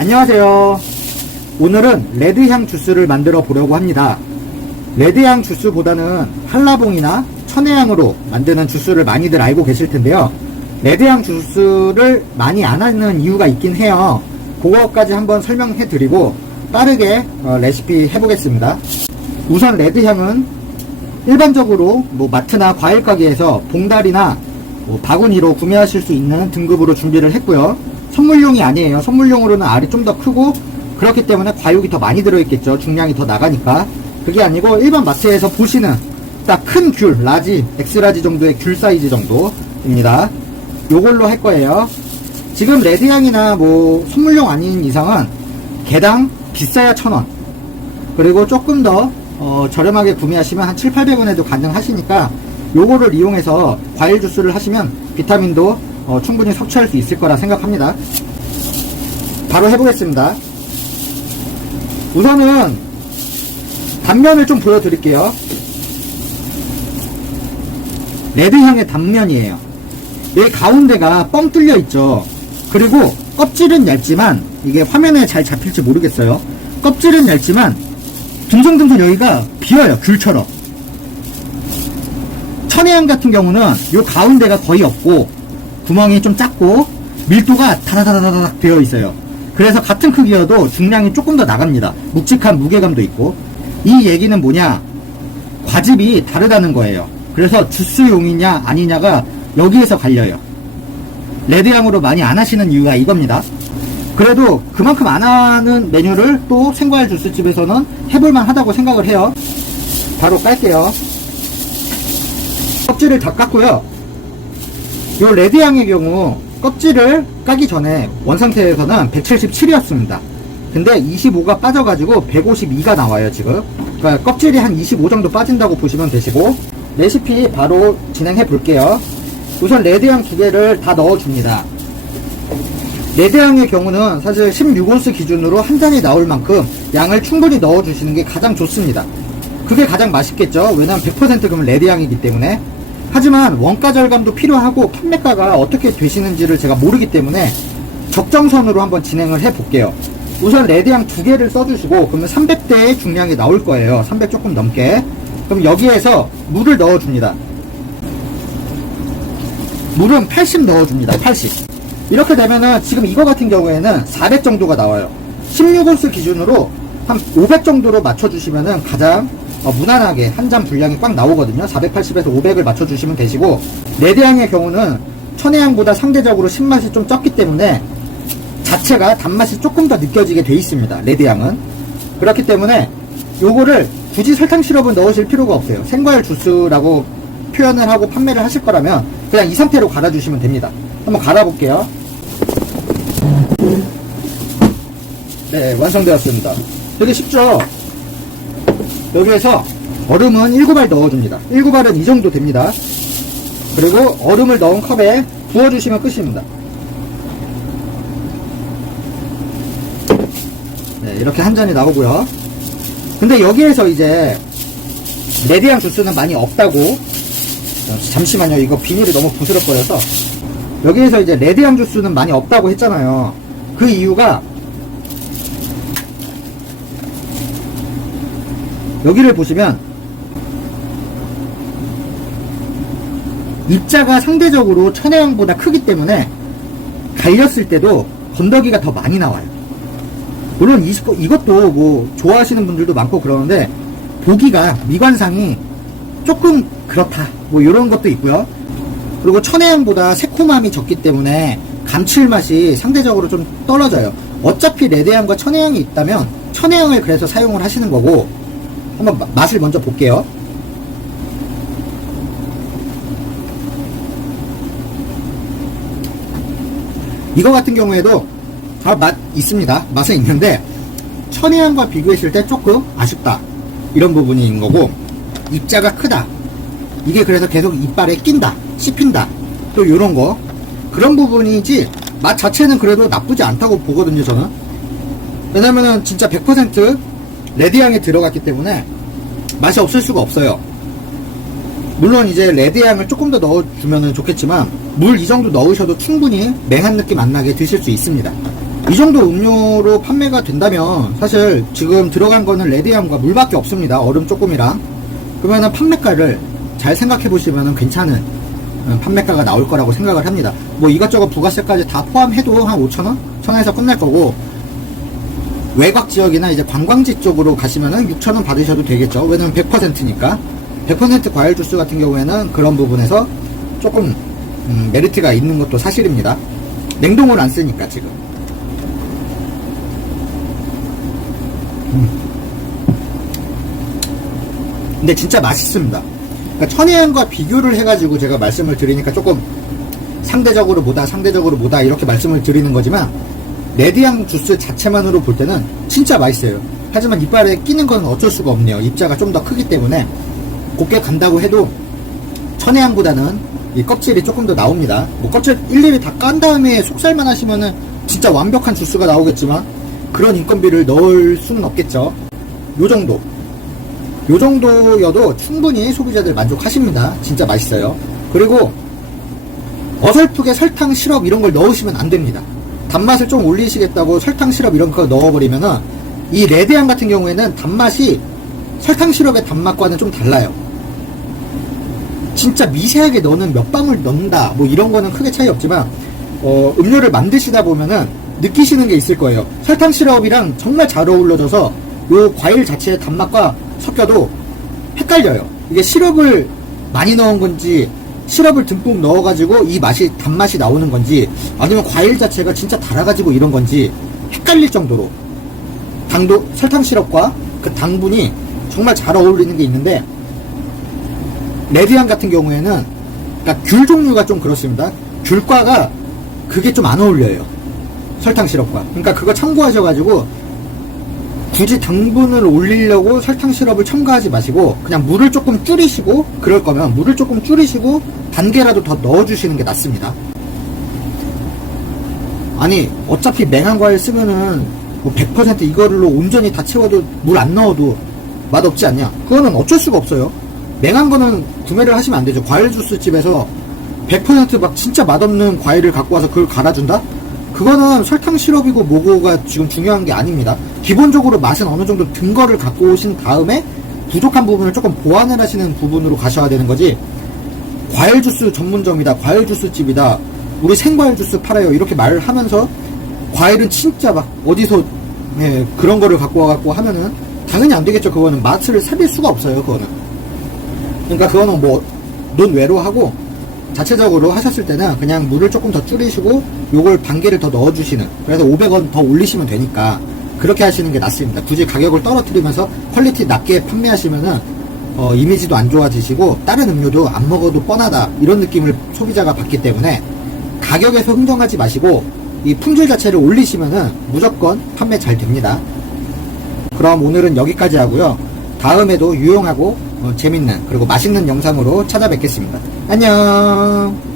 안녕하세요. 오늘은 레드향 주스를 만들어 보려고 합니다. 레드향 주스보다는 한라봉이나 천혜향으로 만드는 주스를 많이들 알고 계실 텐데요. 레드향 주스를 많이 안 하는 이유가 있긴 해요. 그거까지 한번 설명해 드리고 빠르게 레시피 해보겠습니다. 우선 레드향은 일반적으로 마트나 과일 가게에서 봉다리나 바구니로 구매하실 수 있는 등급으로 준비를 했고요. 선물용이 아니에요. 선물용으로는 알이 좀 더 크고 그렇기 때문에 과육이 더 많이 들어있겠죠. 중량이 더 나가니까. 그게 아니고 일반 마트에서 보시는 딱 큰 귤, 라지, 엑스라지 정도의 귤 사이즈 정도입니다. 요걸로 할 거예요. 지금 레드향이나 선물용 아닌 이상은 개당 비싸야 1,000원. 그리고 조금 더 저렴하게 구매하시면 한 700~800원에도 가능하시니까 요거를 이용해서 과일 주스를 하시면 비타민도 충분히 섭취할 수 있을 거라 생각합니다. 바로 해보겠습니다. 우선은 단면을 좀 보여드릴게요. 레드향의 단면이에요. 여기 가운데가 뻥 뚫려 있죠. 그리고 껍질은 얇지만, 이게 화면에 잘 잡힐지 모르겠어요. 껍질은 얇지만 둥성둥성 여기가 비어요. 귤처럼. 천혜향 같은 경우는 요 가운데가 거의 없고 구멍이 좀 작고 밀도가 다다다다닥 되어 있어요. 그래서 같은 크기여도 중량이 조금 더 나갑니다. 묵직한 무게감도 있고. 이 얘기는 뭐냐, 과즙이 다르다는 거예요. 그래서 주스용이냐 아니냐가 여기에서 갈려요. 레드향으로 많이 안 하시는 이유가 이겁니다. 그래도 그만큼 안 하는 메뉴를 또 생과일 주스집에서는 해볼만 하다고 생각을 해요. 바로 깔게요. 껍질을 다 깠고요. 요 레드향의 경우 껍질을 까기 전에 원상태에서는 177이었습니다. 근데 25가 빠져가지고 152가 나와요 지금. 그러니까 껍질이 한 25 정도 빠진다고 보시면 되시고, 레시피 바로 진행해 볼게요. 우선 레드향 2개를 다 넣어줍니다. 레드향의 경우는 사실 16온스 기준으로 한 잔이 나올 만큼 양을 충분히 넣어주시는 게 가장 좋습니다. 그게 가장 맛있겠죠. 왜냐면 100% 그러면 레드향이기 때문에. 하지만 원가 절감도 필요하고 판매가가 어떻게 되시는지를 제가 모르기 때문에 적정선으로 한번 진행을 해 볼게요. 우선 레드향 2개를 써주시고, 그러면 300대의 중량이 나올 거예요. 300 조금 넘게. 그럼 여기에서 물을 넣어줍니다. 물은 80 넣어줍니다. 80. 이렇게 되면은 지금 이거 같은 경우에는 400 정도가 나와요. 16온스 기준으로 한 500 정도로 맞춰주시면은 가장 무난하게 한 잔 분량이 꽉 나오거든요. 480에서 500을 맞춰주시면 되시고, 레드향의 경우는 천혜향보다 상대적으로 신맛이 좀 적기 때문에 자체가 단맛이 조금 더 느껴지게 돼 있습니다. 레드향은. 그렇기 때문에 요거를 굳이 설탕 시럽을 넣으실 필요가 없어요. 생과일 주스라고 표현을 하고 판매를 하실 거라면 그냥 이 상태로 갈아주시면 됩니다. 한번 갈아볼게요. 네, 완성되었습니다. 되게 쉽죠? 여기에서 얼음은 7알 넣어줍니다. 7알은 이 정도 됩니다. 그리고 얼음을 넣은 컵에 부어주시면 끝입니다. 네, 이렇게 한 잔이 나오고요. 근데 여기에서 이제 레드향 주스는 많이 없다고, 잠시만요. 이거 비닐이 너무 부스럭거려서. 여기에서 이제 레드향 주스는 많이 없다고 했잖아요. 그 이유가 여기를 보시면 입자가 상대적으로 천혜향보다 크기 때문에 갈렸을 때도 건더기가 더 많이 나와요. 물론 이것도 좋아하시는 분들도 많고 그러는데 보기가, 미관상이 조금 그렇다 이런 것도 있고요. 그리고 천혜향보다 새콤함이 적기 때문에 감칠맛이 상대적으로 좀 떨어져요. 어차피 레드향과 천혜향이 있다면 천혜향을 그래서 사용을 하시는 거고. 한번 맛을 먼저 볼게요. 이거 같은 경우에도 맛 있습니다. 맛은 있는데 천혜향과 비교했을 때 조금 아쉽다, 이런 부분인 거고, 입자가 크다, 이게 그래서 계속 이빨에 낀다, 씹힌다, 또 요런 거, 그런 부분이지 맛 자체는 그래도 나쁘지 않다고 보거든요 저는. 왜냐면은 진짜 100% 레드향이 들어갔기 때문에 맛이 없을 수가 없어요. 물론 이제 레드향을 조금 더 넣어주면 좋겠지만 물 이 정도 넣으셔도 충분히 맹한 느낌 안 나게 드실 수 있습니다. 이 정도 음료로 판매가 된다면 사실 지금 들어간 거는 레드향과 물밖에 없습니다. 얼음 조금이랑. 그러면은 판매가를 잘 생각해 보시면은 괜찮은 판매가가 나올 거라고 생각을 합니다. 뭐 이것저것 부가세까지 다 포함해도 한 5,000원? 선에서 끝날 거고, 외곽 지역이나 이제 관광지 쪽으로 가시면은 6,000원 받으셔도 되겠죠. 왜냐면 100%니까. 100% 과일 주스 같은 경우에는 그런 부분에서 조금 메리트가 있는 것도 사실입니다. 냉동을 안 쓰니까 지금. 근데 진짜 맛있습니다. 그러니까 천혜향과 비교를 해가지고 제가 말씀을 드리니까 조금 상대적으로 뭐다 이렇게 말씀을 드리는 거지만, 레드향 주스 자체만으로 볼 때는 진짜 맛있어요. 하지만 이빨에 끼는 건 어쩔 수가 없네요. 입자가 좀 더 크기 때문에. 곱게 간다고 해도 천혜향보다는 이 껍질이 조금 더 나옵니다. 뭐 껍질 일일이 다 깐 다음에 속살만 하시면은 진짜 완벽한 주스가 나오겠지만, 그런 인건비를 넣을 수는 없겠죠. 요 정도여도 충분히 소비자들 만족하십니다. 진짜 맛있어요. 그리고 어설프게 설탕, 시럽 이런 걸 넣으시면 안 됩니다. 단맛을 좀 올리시겠다고 설탕, 시럽 이런 거 넣어버리면은, 이 레드향 같은 경우에는 단맛이 설탕, 시럽의 단맛과는 좀 달라요. 진짜 미세하게 넣는 몇 방울 넣는다 뭐 이런 거는 크게 차이 없지만, 음료를 만드시다 보면은 느끼시는 게 있을 거예요. 설탕, 시럽이랑 정말 잘 어울려져서 요 과일 자체의 단맛과 섞여도 헷갈려요. 이게 시럽을 많이 넣은 건지, 시럽을 듬뿍 넣어가지고 이 맛이, 단맛이 나오는 건지, 아니면 과일 자체가 진짜 달아가지고 이런 건지 헷갈릴 정도로 설탕 시럽과 그 당분이 정말 잘 어울리는 게 있는데, 레드향 같은 경우에는, 그러니까 귤 종류가 좀 그렇습니다. 귤과가 그게 좀 안 어울려요. 설탕 시럽과. 그러니까 그거 참고하셔가지고 굳이 당분을 올리려고 설탕 시럽을 첨가하지 마시고, 그냥 물을 조금 줄이시고, 그럴 거면 물을 조금 줄이시고 단계라도 더 넣어주시는 게 낫습니다. 아니 어차피 맹한 과일 쓰면은 뭐 100% 이거로 온전히 다 채워도 물 안 넣어도 맛없지 않냐? 그거는 어쩔 수가 없어요. 맹한 거는 구매를 하시면 안 되죠. 과일 주스 집에서 100% 막 진짜 맛없는 과일을 갖고 와서 그걸 갈아준다? 그거는 설탕 시럽이고 뭐고가 지금 중요한 게 아닙니다. 기본적으로 맛은 어느 정도 든 거를 갖고 오신 다음에 부족한 부분을 조금 보완을 하시는 부분으로 가셔야 되는 거지, 과일 주스 전문점이다, 과일 주스 집이다, 우리 생과일 주스 팔아요 이렇게 말을 하면서 과일은 진짜 막 어디서 그런 거를 갖고 와갖고 하면은 당연히 안 되겠죠. 그거는 맛을 살릴 수가 없어요. 그거는. 그러니까 그거는 뭐 논외로 하고, 자체적으로 하셨을 때는 그냥 물을 조금 더 줄이시고 요걸 반 개를 더 넣어주시는, 그래서 500원 더 올리시면 되니까 그렇게 하시는 게 낫습니다. 굳이 가격을 떨어뜨리면서 퀄리티 낮게 판매하시면은 이미지도 안 좋아지시고 다른 음료도 안 먹어도 뻔하다 이런 느낌을 소비자가 받기 때문에, 가격에서 흥정하지 마시고 이 품질 자체를 올리시면은 무조건 판매 잘 됩니다. 그럼 오늘은 여기까지 하고요. 다음에도 유용하고 재밌는 그리고 맛있는 영상으로 찾아뵙겠습니다. 안녕.